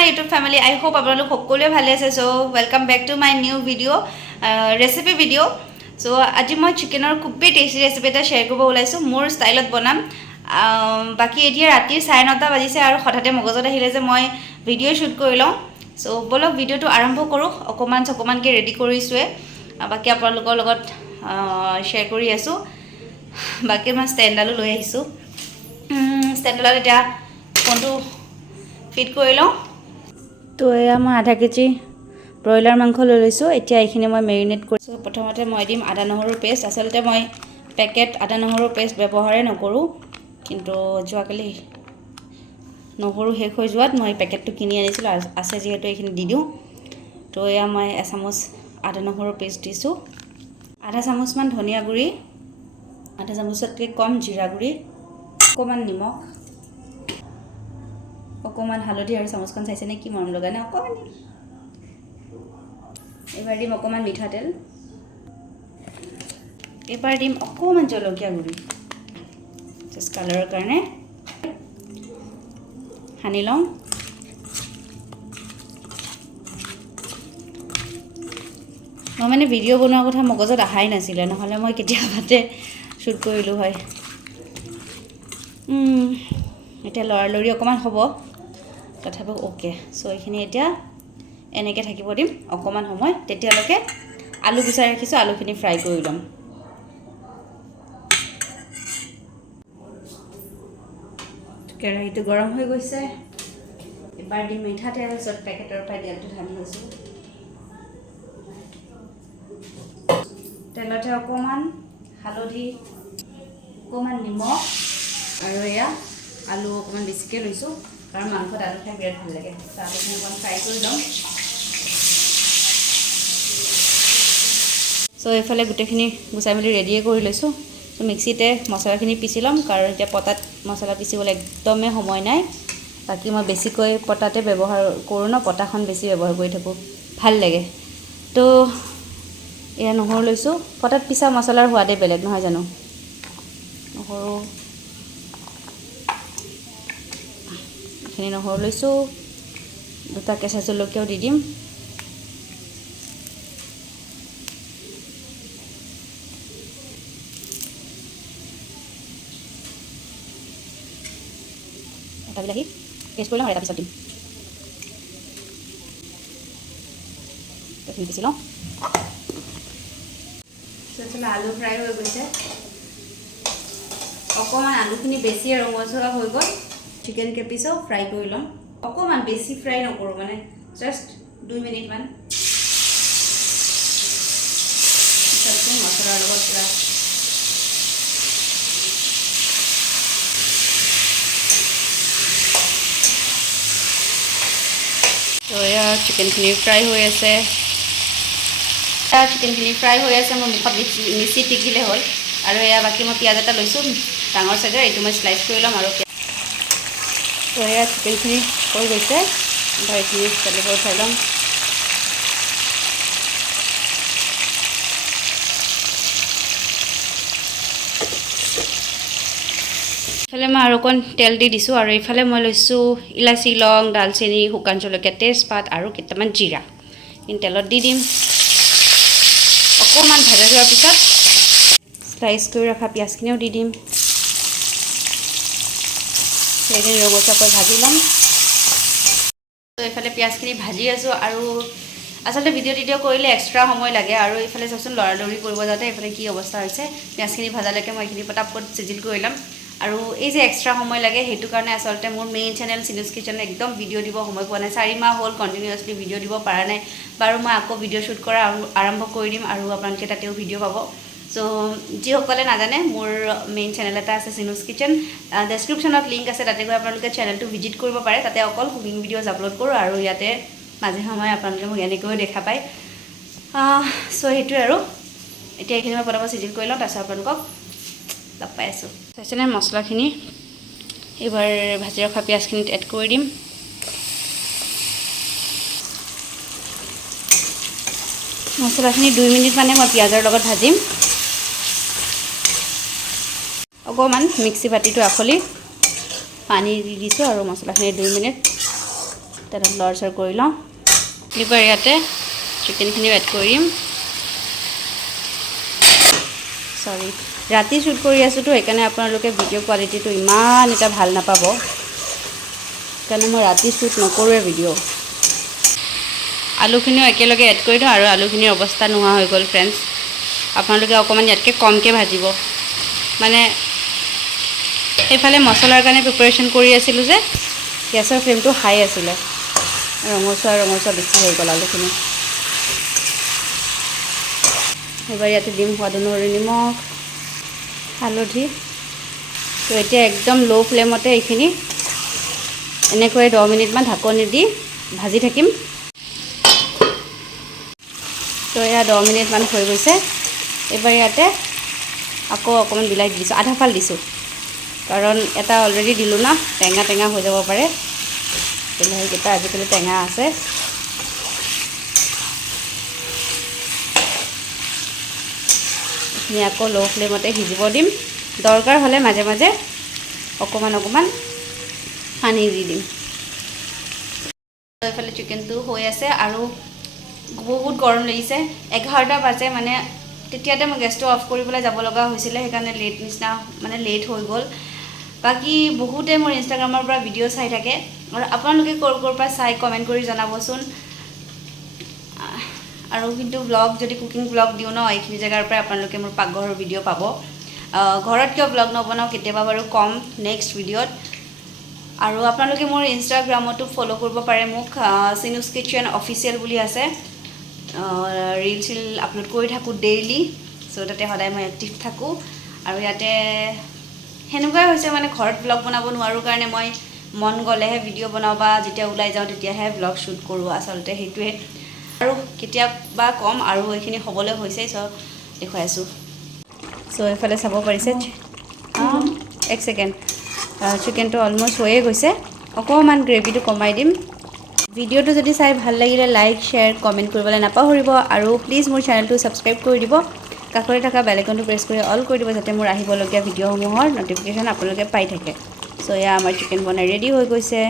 my YouTube family I hope আপোনালোক সকলোৱে ভালে আছে so welcome back to my new video recipe video so আজি মই চিকেনৰ খুবেই টেষ্টি ৰেচিপি এটা শ্বেয়াৰ কৰিব ওলাইছো মোৰ ষ্টাইলত বনাম বাকি এতিয়া ৰাতি 9:30 বাজিছে আৰু হঠাতে মগজত আহিলে যে মই ভিডিও শুট কৰি লওঁ সো বলক ভিডিওটো আৰম্ভ কৰো অকমানকে ৰেডি কৰিছোৱে বাকি আপোনালোকৰ লগত শ্বেয়াৰ কৰি আছো বাকি মই ষ্টেণ্ডালো লৈ আহিছো ষ্টেণ্ডালত এটা ফোনটো ফিট কৰি লওঁ তো এয়া মই আধা কেজি ব্ৰইলাৰ মাংস লৈ লৈছো এতিয়া এইখিনি মই মেৰিনেট কৰিছো প্ৰথমতে মই দিম আদা নহৰু পেষ্ট আসলতে মই পেকেট আদা নহৰু পেষ্ট ব্যৱহাৰে নকৰো কিন্তু যোৱাকালি নহৰু শেষ হৈ যোৱাত মই পেকেটটো কিনি আনিছিলো আছে যেহেতু এইখিনি দি দিওঁ তো এয়া মই এচামুচ আদা নহৰু পেষ্ট দিছো আধা চামুচ মান ধনিয়া গুড়ি আধা চামুচতকৈ কম জিৰা গুড়ি অকমান নিমখ অকমান হালধি আৰু চামুচখন চাইছে নে কি মৰম লগা নে অকমান এবাৰ দিম অকমান মিঠাতেল এবাৰ দিম অকমান জলকীয়া গুড়ি জাস্ট কালাৰৰ কাৰণে সানি লওঁ মই মানে ভিডিও বনোৱাৰ কথা মগজত আহাই নাছিলে নহলে মই কেতিয়াবাতে শুট কৰিলো হয় এটা লৰালৰি অকমান হ'ব তথাপি ওকে সো এইখিনি এতিয়া এনেকৈ থাকিব দিম অকমান সময় তেতিয়ালৈকে আলু গুচাই ৰাখিছো আলুখিনি ফ্ৰাই কৰি লম কেৰাহীটো গৰম হৈ গৈছে এবাৰ দিম মিঠাতেল সব পেকেটৰ পৰা দিয়াটো ঢালি লৈছো তেলতে অকমান হালধি অকমান নিমখ আৰু এয়া আলু অকমান বেছিকৈ লৈছো কাৰণ মাংসত আলু খাই বিৰাট ভাল লাগে আলুখিনি অকমান ফ্ৰাই কৰি লম সো এইফালে গোটেইখিনি গুচাই মেলি ৰেডিয়ে কৰি লৈছো সো মিক্সিতে মছলাখিনি পিছি লম কাৰণ এতিয়া পটাত মছলা পিছিবলৈ একদমেই সময় নাই বাকি মই বেছিকৈ পটাতে ব্যৱহাৰ কৰোঁ ন পটাখন বেছি ব্যৱহাৰ কৰি থাকোঁ ভাল লাগে তো এয়া নহৰু লৈছো পটাত পিছা মছলাৰ সোৱাদে বেলেগ নহয় জানো নহৰু এইখিনি নহৰু লৈছো দুটা কেঁচা জলকীয়াও দি দিম এটা বিলাহী পেষ্ট কৰি লওঁ আৰু এটা পিছত দিম এইখিনি পিছি লওঁ আলু ফ্ৰাই হৈ গৈছে অকমান আলুখিনি বেছি ৰঙচুৱা হৈ গ'ল চিকেন কেপিচো ফ্ৰাই কৰি লম অকমান বেছি ফ্ৰাই নকৰোঁ মানে জাস্ট 2 মিনিট মান মছলাৰ লগত পুৰা তো এয়া চিকেনখিনি ফ্ৰাই হৈ আছে চিকেনখিনি ফ্ৰাই হৈ আছে মই মুখত মিচি টিকিলে হ'ল আৰু এয়া বাকী মই পিঁয়াজ এটা লৈছোঁ ডাঙৰ চাইজৰ এইটো মই স্লাইচ কৰি ল'ম আৰু তো এয়া চিকেনখিনি হৈ গৈছে এইখিনি তেলৰ পৰা উঠাই ল'ম ইফালে মই আৰু অকণ তেল দি দিছোঁ আৰু এইফালে মই লৈছোঁ ইলাচি লং দালচেনি শুকান জলকীয়া তেজপাত আৰু কেইটামান জিৰা কিন্তু তেলত দি দিম অকমান ভাজা যোৱাৰ পিছত স্লাইচ কৰি ৰখা পিঁয়াজখিনিও দি দিম সেইখিনি ৰঙচুৱাকৈ ভাজি ল'ম তো এইফালে পিঁয়াজখিনি ভাজি আছোঁ আৰু আচলতে ভিডিঅ' কৰিলে এক্সট্ৰা সময় লাগে আৰু এইফালে চাওকচোন লৰালৰি কৰিব যাওঁতে এইফালে কি অৱস্থা হৈছে পিঁয়াজখিনি ভাজালৈকে মই এইখিনি পটাপট চিজিল কৰি ল'ম আৰু এই যে এক্সট্ৰা সময় লাগে সেইটো কাৰণে আচলতে মোৰ মেইন চেনেল চিনুজ কিচেন একদম ভিডিঅ' দিব সময় পোৱা নাই 4 মাহ হ'ল কণ্টিনিউৱাছলি ভিডিঅ' দিব পৰা নাই বাৰু মই আকৌ ভিডিঅ' শ্বুট কৰা আৰম্ভ কৰি দিম আৰু আপোনালোকে তাতেও ভিডিঅ' পাব সো যিসকলে নাজানে মোৰ মেইন চেনেল এটা আছে চিনুজ কিচেন ডেছক্ৰিপশ্যনত লিংক আছে তাতে গৈ আপোনালোকে চেনেলটো ভিজিট কৰিব পাৰে তাতে অকল কুকিং ভিডিঅ'জ আপলোড কৰোঁ আৰু ইয়াতে মাজে সময়ে আপোনালোকে মোক এনেকৈও দেখা পায় সো সেইটোৱে আৰু এতিয়া এইখিনি মই পটাপট চিজিল কৰি লওঁ তাৰপিছত আপোনালোকক লগ পাই আছোঁ চাইছেনে মছলাখিনি এইবাৰ ভাজি ৰখা পিঁয়াজখিনিত এড কৰি দিম মছলাখিনি 2 মিনিট মানে মই পিঁয়াজৰ লগত ভাজিম অকমান মিক্সি বাতিটো আখলি পানী দি দিছোঁ আৰু মছলাখিনি 2 মিনিট তেলত লৰচৰ কৰি লওঁ এইবাৰ ইয়াতে চিকেনখিনিও এড কৰিম সৰি ৰাতি শ্বুট কৰি আছোঁতো সেইকাৰণে আপোনালোকে ভিডিঅ' কোৱালিটিটো ইমান এটা ভাল নাপাব সেইকাৰণে মই ৰাতি শ্বুট নকৰোঁৱে ভিডিঅ' আলুখিনিও একেলগে এড কৰি দিওঁ আৰু আলুখিনিৰ অৱস্থা নোহোৱা হৈ গ'ল ফ্ৰেণ্ডছ আপোনালোকে অকণমান ইয়াতকৈ কমকৈ ভাজিব মানে এইফালে মছলাৰ কাৰণে প্ৰিপাৰেশ্যন কৰি আছিলোঁ যে গেছৰ ফ্লেমটো হাই আছিলে ৰঙচুৱা বেছি হৈ গ'ল আলুখিনি এইবাৰ ইয়াতে দিম সোৱাদ অনুসৰি নিমখ হালধি তো এতিয়া একদম ল' ফ্লেমতে এইখিনি এনেকৈ 10 মিনিটমান ঢাকনি দি ভাজি থাকিম তো এয়া 10 মিনিটমান হৈ গৈছে এইবাৰ ইয়াতে আকৌ অকণমান বিলাহী দিছোঁ আধা ফাল দিছোঁ কাৰণ এটা অলৰেডি দিলোঁ না টেঙা হৈ যাব পাৰে বিলাহীকেইটা আজিকালি টেঙা আছে এইখিনি আকৌ ল' ফ্লেমতে সিজিব দিম দৰকাৰ হ'লে মাজে মাজে অকণমান পানী দি দিম এইফালে চিকেনটো হৈ আছে আৰু বহুত গৰম লাগিছে 11টা বাজে মানে তেতিয়াতে মই গেছটো অফ কৰিবলৈ যাব লগা হৈছিলে সেইকাৰণে লেট হৈ গ'ল বাকী বহুতে মোৰ ইনষ্টাগ্ৰামৰ পৰা ভিডিঅ' চাই থাকে আৰু আপোনালোকে ক'ৰ পৰা চাই কমেণ্ট কৰি জনাবচোন আৰু কিন্তু ব্লগ যদি কুকিং ব্লগ দিওঁ ন এইখিনি জেগাৰ পৰা আপোনালোকে মোৰ পাকঘৰৰ ভিডিঅ' পাব ঘৰত কিয় ব্লগ নবনাওঁ কেতিয়াবা বাৰু কম নেক্সট ভিডিঅ'ত আৰু আপোনালোকে মোৰ ইনষ্টাগ্ৰামতো ফ'ল' কৰিব পাৰে মোক চিনুছ কিটচেন অফিচিয়েল বুলি আছে ৰিল চিল আপলোড কৰি থাকোঁ ডেইলি চ' তাতে সদায় মই এক্টিভ থাকোঁ আৰু ইয়াতে সেনেকুৱাই হৈছে মানে ঘৰত ব্লগ বনাব নোৱাৰোঁ কাৰণে মই মন গ'লেহে ভিডিঅ' বনাওঁ বা যেতিয়া ওলাই যাওঁ তেতিয়াহে ব্লগ শ্বুট কৰোঁ আচলতে সেইটোৱে আৰু কেতিয়াবা কম আৰু এইখিনি হ'বলৈ হৈছে চ' দেখুৱাই আছোঁ চ' এইফালে চাব পাৰিছে এক ছেকেণ্ড চিকেনটো অলমষ্ট হৈয়ে গৈছে অকণমান গ্ৰেভিটো কমাই দিম ভিডিঅ'টো যদি চাই ভাল লাগিলে লাইক শ্বেয়াৰ কমেণ্ট কৰিবলৈ নাপাহৰিব আৰু প্লিজ মোৰ চেনেলটো ছাবস্ক্ৰাইব কৰি দিব কাষতে থকা বেল আইকনটো প্ৰেছ কৰি অল কৰি দিব যাতে মোৰ আহিবলগীয়া ভিডিঅ'সমূহৰ ন'টিফিকেশ্যন আপোনালোকে পাই থাকে চ' এয়া আমাৰ চিকেন বনাই ৰেডি হৈ গৈছে